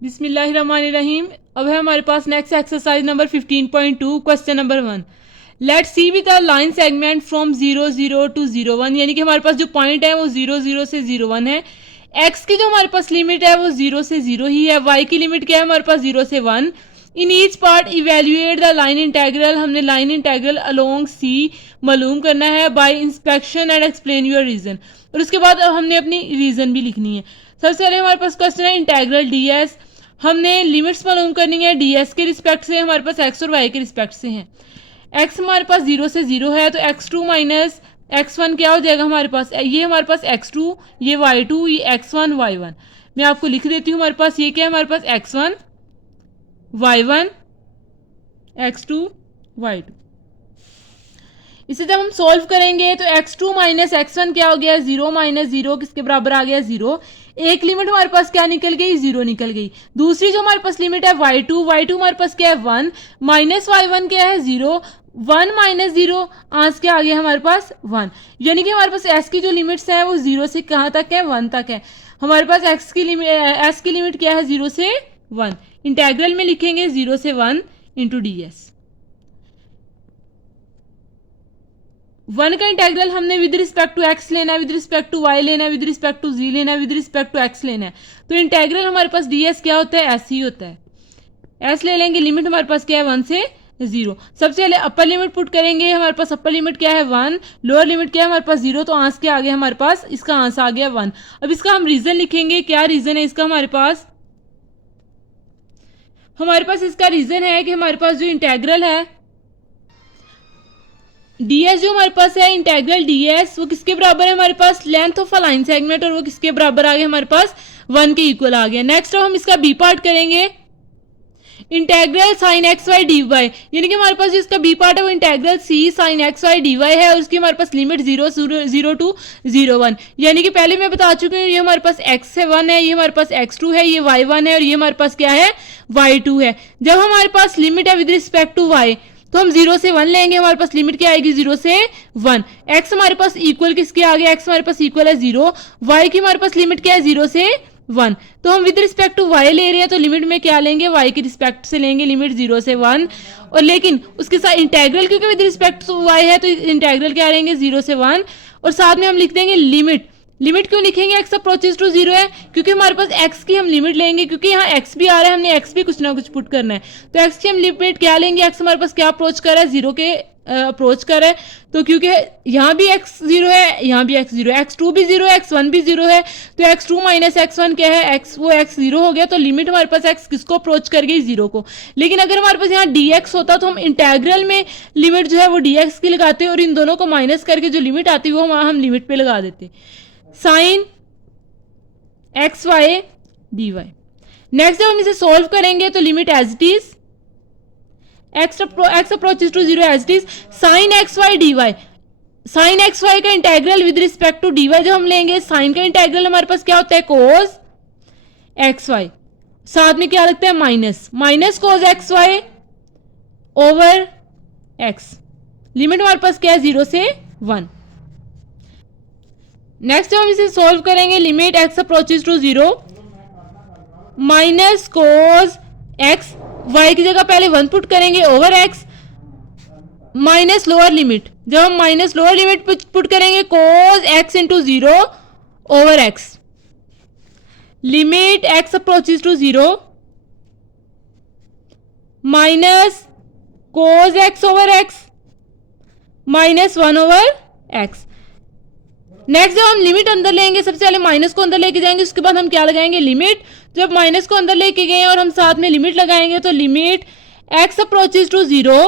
बिस्मिल्लाहिर्रहमानिर्रहीम। अब है हमारे पास next exercise number 15.2 question number 1। Let see with the line segment from 0 0 to 0 1, यानी कि हमारे पास जो पॉइंट है वो 0 0 से 0 1 है। एक्स की जो हमारे पास लिमिट है वो 0 से 0 ही है। वाई की लिमिट क्या है हमारे पास 0 से 1। In each part evaluate the line integral, हमने लाइन इंटेग्रल अलोंग सी मालूम करना है by inspection and explain your reason. और उसके बाद अब हमने अपनी रीजन भी लिखनी है। सबसे पहले हमारे पास क्वेश्चन है इंटेग्रल डी एस। हमने लिमिट्स मालूम करनी है डी एस के रिस्पेक्ट से, हमारे पास एक्स और वाई के रिस्पेक्ट से हैं। एक्स हमारे पास 0 से 0 है तो x2 माइनस x1 क्या हो जाएगा हमारे पास, ये हमारे पास x2, ये y2, ये x1 y1। मैं आपको लिख देती हूँ। हमारे पास ये क्या है, हमारे पास x1 y1 x2 y2। इसे जब हम सॉल्व करेंगे तो x2 माइनस x1 क्या हो गया, 0 माइनस 0 किसके बराबर आ गया, 0। एक लिमिट हमारे पास क्या निकल गई, 0 निकल गई। दूसरी जो हमारे पास लिमिट है y2 हमारे पास क्या है 1, माइनस y1 क्या है 0, 1 माइनस 0 आंस क्या आ गया हमारे पास 1। यानी कि हमारे पास s की जो लिमिट्स है वो 0 से कहाँ तक है, 1 तक है। हमारे पास s की लिमिट क्या है, 0 से 1। इंटेग्रल में लिखेंगे 0 से 1 इंटू डी एस। 1 का इंटेग्रल हमने विद रिस्पेक्ट टू x लेना है, विद रिस्पेक्ट टू y लेना है, विद रिस्पेक्ट टू z लेना है, विद रिस्पेक्ट टू x लेना है। तो इंटेग्रल हमारे पास ds क्या होता है, s ही होता है। s ले लेंगे, लिमिट हमारे पास क्या है 1 से 0। सबसे पहले अपर लिमिट पुट करेंगे, हमारे पास अपर लिमिट क्या है 1, लोअर लिमिट क्या है हमारे पास 0, तो आंस क्या आ गया हमारे पास, इसका आंस आ गया 1। अब इसका हम रीजन लिखेंगे, क्या रीजन है इसका हमारे पास इसका रीजन है कि हमारे पास जो इंटेग्रल है ds जो हमारे पास है इंटेग्रल ds वो किसके बराबर है हमारे पास, length of a line segment, और वो किसके बराबर आ गया हमारे पास 1 के इक्वल आ गया। नेक्स्ट अब हम इसका बी पार्ट करेंगे, integral sine x y d y, यानी कि हमारे पास जो इसका बी पार्ट है वो integral c sine x y d y है, और उसकी हमारे पास लिमिट 0 टू 0 1। यानी कि पहले मैं बता चुकी हूँ ये हमारे पास x से 1 है, ये हमारे पास x2 है, ये y1 है, और ये हमारे पास क्या है y2 है। जब हमारे पास लिमिट है विद रिस्पेक्ट टू y तो हम 0 से 1 लेंगे, हमारे पास लिमिट क्या आएगी 0 से 1। x हमारे पास इक्वल किसके आ गया, x हमारे पास इक्वल है 0, y की हमारे पास लिमिट क्या है 0 से 1। तो हम विद रिस्पेक्ट टू y ले रहे हैं तो लिमिट में क्या लेंगे, y की रिस्पेक्ट से लेंगे लिमिट 0 से 1, और लेकिन उसके साथ इंटेग्रल क्योंकि विद रिस्पेक्ट टू y है तो इंटेग्रल क्या लेंगे 0 से 1, और साथ में हम लिख देंगे लिमिट क्यों लिखेंगे, x अप्रोचेस टू 0 है क्योंकि हमारे पास x की हम लिमिट लेंगे, क्योंकि यहाँ x भी आ रहा है, हमने x भी कुछ ना कुछ पुट करना है। तो x की हम लिमिट क्या लेंगे, x हमारे पास क्या अप्रोच कर रहा है 0 के अप्रोच कर रहा है, तो क्योंकि यहाँ भी x 0 है, यहाँ भी x 0 है, x2 भी 0 है, x1 भी 0 है, तो x2 माइनस x1 क्या है, वो x 0 हो गया, तो लिमिट हमारे पास x किसको अप्रोच कर गई 0 को। लेकिन अगर हमारे पास यहाँ dx होता तो हम इंटेग्रल में लिमिट जो है वो dx की लगाते और इन दोनों को माइनस करके जो लिमिट आती वो हम लिमिट पे लगा देते, sine x y d y. Next जब हम इसे सॉल्व करेंगे तो limit as it is x approaches to 0 as it is sine x y d y. Sine x y का integral with respect to d y जब हम लेंगे, sign का इंटेग्रल हमारे पास क्या होता है कोस एक्स वाई, साथ में क्या लगता है minus cos x y over x. Limit हमारे पास क्या है 0 से 1। नेक्स्ट हम इसे सॉल्व करेंगे, limit x approaches to 0 minus cos x, y की जगह पहले 1 पुट करेंगे over x, minus lower limit, जब हम माइनस लोअर लिमिट पुट करेंगे cos x into 0 over x। Limit x approaches to 0 minus cos x over x minus 1 over x। Next जब हम limit अंदर लेंगे, सबसे पहले माइनस को अंदर लेके जाएंगे, उसके बाद हम क्या लगाएंगे लिमिट। जब माइनस को अंदर लेके गए और हम साथ में लिमिट लगाएंगे तो limit x approaches to 0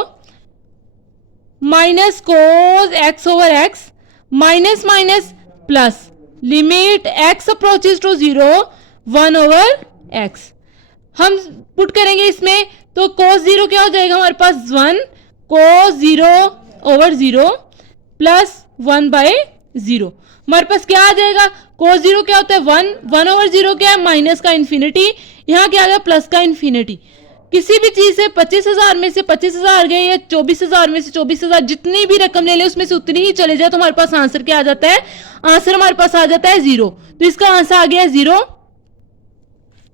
minus cos x over x minus minus plus, limit x approaches to 0 1 over x। हम पुट करेंगे इसमें तो कोस 0 क्या हो जाएगा हमारे पास 1, कोस 0 ओवर 0 प्लस 1 बाय 0। हमारे पास क्या आ जाएगा, कोस 0 क्या होता है 1 ओवर 0 क्या है माइनस का इन्फिनिटी, यहाँ क्या आ गया प्लस का इन्फिनिटी। किसी भी चीज से 25,000 में से 25,000 गए या 24,000 में से 24,000, जितनी भी रकम ले ले उसमें से उतनी ही चले जाए तो हमारे पास आंसर क्या आ जाता है, आंसर हमारे पास आ जाता है 0। तो इसका आंसर आ गया 0।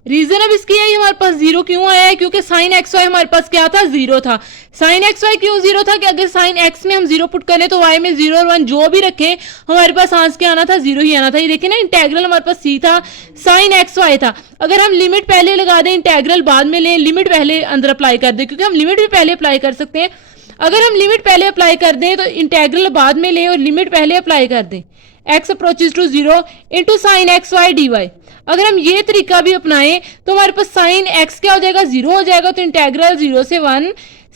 रीजन अब इसकी है हमारे पास जीरो क्यों आया है, क्योंकि साइन एक्स वाई हमारे पास क्या था, जीरो था। साइन एक्स वाई क्यों जीरो था कि अगर साइन एक्स में हम जीरो पुट करें तो वाई में जीरो और वन जो भी रखें हमारे पास आंसर क्या आना था, जीरो ही आना था। ये देखिए ना, इंटेग्रल हमारे पास सी था, साइन एक्स वाई था। अगर हम लिमिट पहले लगा दें, इंटेग्रल बाद में लें, लिमिट पहले अंदर अप्लाई कर दें, क्योंकि हम लिमिट भी पहले अप्लाई कर सकते हैं। अगर हम लिमिट पहले अप्लाई कर दें तो इंटेग्रल बाद में लें और लिमिट पहले अप्लाई कर दें, x approaches to zero into sine x y d y. अगर हम ये तरीका भी अपनाएं तो हमारे पास साइन x क्या हो जाएगा, जीरो हो जाएगा। तो इंटेग्रल जीरो से one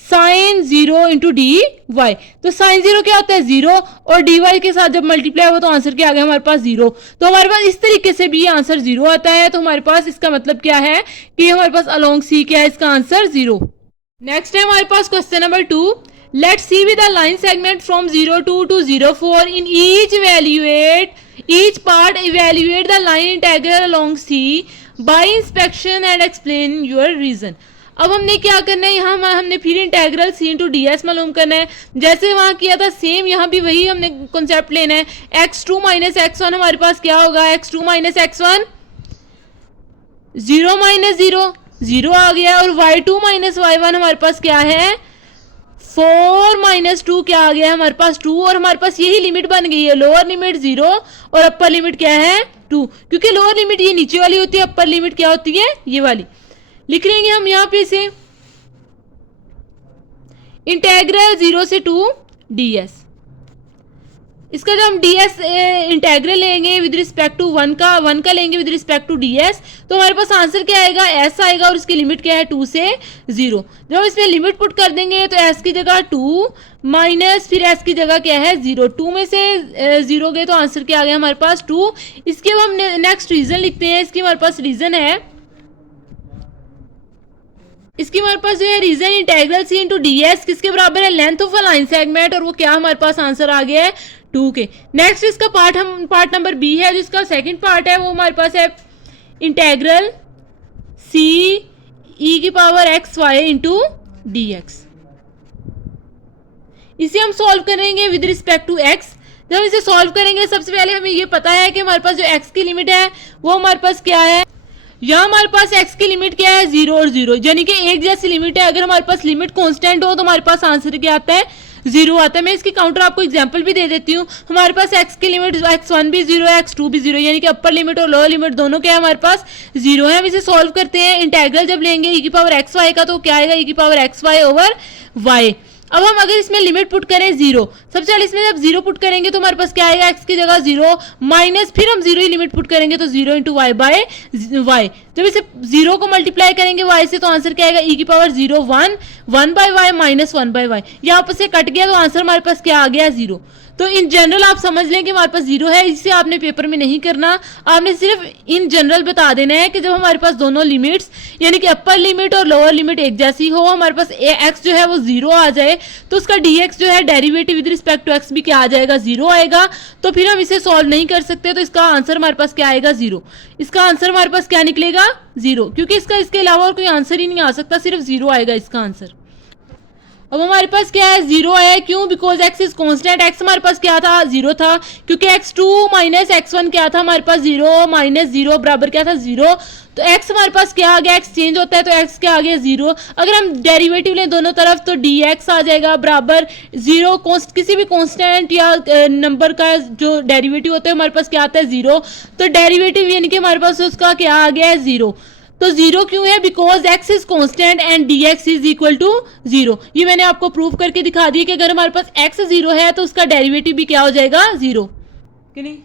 sine zero into d y. तो साइन जीरो क्या होता है, जीरो, और डी वाई के साथ जब मल्टीप्लाई हुआ तो आंसर क्या आ गया हमारे पास, जीरो। तो हमारे पास इस तरीके से भी आंसर जीरो आता है। तो हमारे पास इसका मतलब क्या है कि हमारे पास अलोंग सी क्या है, इसका आंसर जीरो। नेक्स्ट है हमारे पास question number 2। Let's see with a line segment from 02 to 04. In each part evaluate the line integral along C by inspection and explain your reason. अब हमने क्या करना है, यहाँ हमने फिर इंटेग्रल सी इंटू डी एस मालूम करना है। जैसे वहाँ किया था सेम यहाँ भी वही हमने कॉन्सेप्ट लेना है। x2 माइनस एक्स वन हमारे पास क्या होगा, x2 minus x one, zero minus zero, zero आ गया। और y2 माइनस वाई वन हमारे पास क्या है, 4 माइनस 2 क्या आ गया हमारे पास 2। और हमारे पास यही लिमिट बन गई है, लोअर लिमिट 0 और अपर लिमिट क्या है 2, क्योंकि लोअर लिमिट ये नीचे वाली होती है, अपर लिमिट क्या होती है ये वाली। लिख लेंगे हम यहाँ पे इसे, इंटेग्रल 0 से 2 ds। इसका जब हम ds इंटेग्रल लेंगे विद रिस्पेक्ट टू वन का लेंगे विद रिस्पेक्ट टू ds, तो हमारे पास आंसर क्या आएगा, s आएगा। और इसकी लिमिट क्या है 2 से 0। जब हम इसमें लिमिट पुट कर देंगे तो s की जगह 2 माइनस फिर s की जगह क्या है 0, 2 में से 0 गए तो आंसर क्या आ गया हमारे पास 2। इसके अब हम नेक्स्ट रीजन लिखते हैं। इसकी हमारे पास रीजन है, इसकी हमारे पास जो है रीजन इंटेग्रल सी इंटू डी एस किसके बराबर है, length of a line segment, और वो क्या हमारे पास आंसर आ गया है 2 के। नेक्स्ट इसका पार्ट नंबर बी है, जिसका सेकंड पार्ट है वो हमारे पास है इंटेग्रल सी ई की power x y into d x. इसे हम सॉल्व करेंगे विद रिस्पेक्ट टू एक्स। जब हम इसे सॉल्व करेंगे सबसे पहले हमें ये पता है कि हमारे पास जो एक्स की लिमिट है वो हमारे पास क्या है, यहाँ हमारे पास x की लिमिट क्या है 0 और 0, यानी कि एक जैसी लिमिट है। अगर हमारे पास लिमिट कांस्टेंट हो तो हमारे पास आंसर क्या आता है 0 आता है। मैं इसकी काउंटर आपको एग्जांपल भी दे देती हूँ। हमारे पास x की लिमिट x1 भी 0 है, x2 भी 0, यानी कि अपर लिमिट और लोअर लिमिट दोनों क्या है हमारे पास 0 है। हम इसे सॉल्व करते हैं। इंटेग्रल जब लेंगे e की पावर एक्स वाई का तो क्या आएगा e की power x y over y. अब हम अगर इसमें लिमिट पुट करें 0, सबसे पहले इसमें जब 0 पुट करेंगे तो हमारे पास क्या आएगा, x की जगह 0 माइनस फिर हम 0 ही लिमिट पुट करेंगे तो 0 इंटू वाई बाय वाई। जब इसे 0 को मल्टीप्लाई करेंगे y से तो आंसर क्या आएगा e की power 0 1 1 by y minus 1 by y. यहाँ पर से कट गया तो आंसर हमारे पास क्या आ गया 0। तो इन जनरल आप समझ लें कि हमारे पास 0 है। इसे आपने पेपर में नहीं करना, आपने सिर्फ इन जनरल बता देना है कि जब हमारे पास दोनों लिमिट्स यानी कि अपर लिमिट और लोअर लिमिट एक जैसी हो, हमारे पास x जो है वो 0 आ जाए तो उसका dx जो है derivative with respect to x भी क्या आ जाएगा 0 आएगा। तो फिर हम इसे सॉल्व नहीं कर सकते, तो इसका आंसर हमारे पास क्या आएगा 0। इसका आंसर हमारे पास क्या निकलेगा 0, क्योंकि इसके अलावा और कोई आंसर ही नहीं आ सकता, सिर्फ 0 आएगा इसका आंसर। अब हमारे पास क्या है 0 है, क्यों, because x is constant. x हमारे पास क्या था 0 था, क्योंकि x2 माइनस x1 क्या था हमारे पास 0 माइनस 0 बराबर क्या था 0। तो x हमारे पास क्या आ गया, x चेंज होता है तो x क्या आ गया 0। अगर हम डेरिवेटिव लें दोनों तरफ तो dx आ जाएगा बराबर 0। किसी भी कांस्टेंट या नंबर का जो डेरिवेटिव होता है हमारे पास क्या आता है 0। तो डेरिवेटिव यानी कि हमारे पास उसका क्या आ गया है 0। तो 0 क्यों है, because x is constant and dx is equal to 0। ये मैंने आपको प्रूव करके दिखा दिया कि अगर हमारे पास x 0 है तो उसका डेरिवेटिव भी क्या हो जाएगा 0, कि नहीं।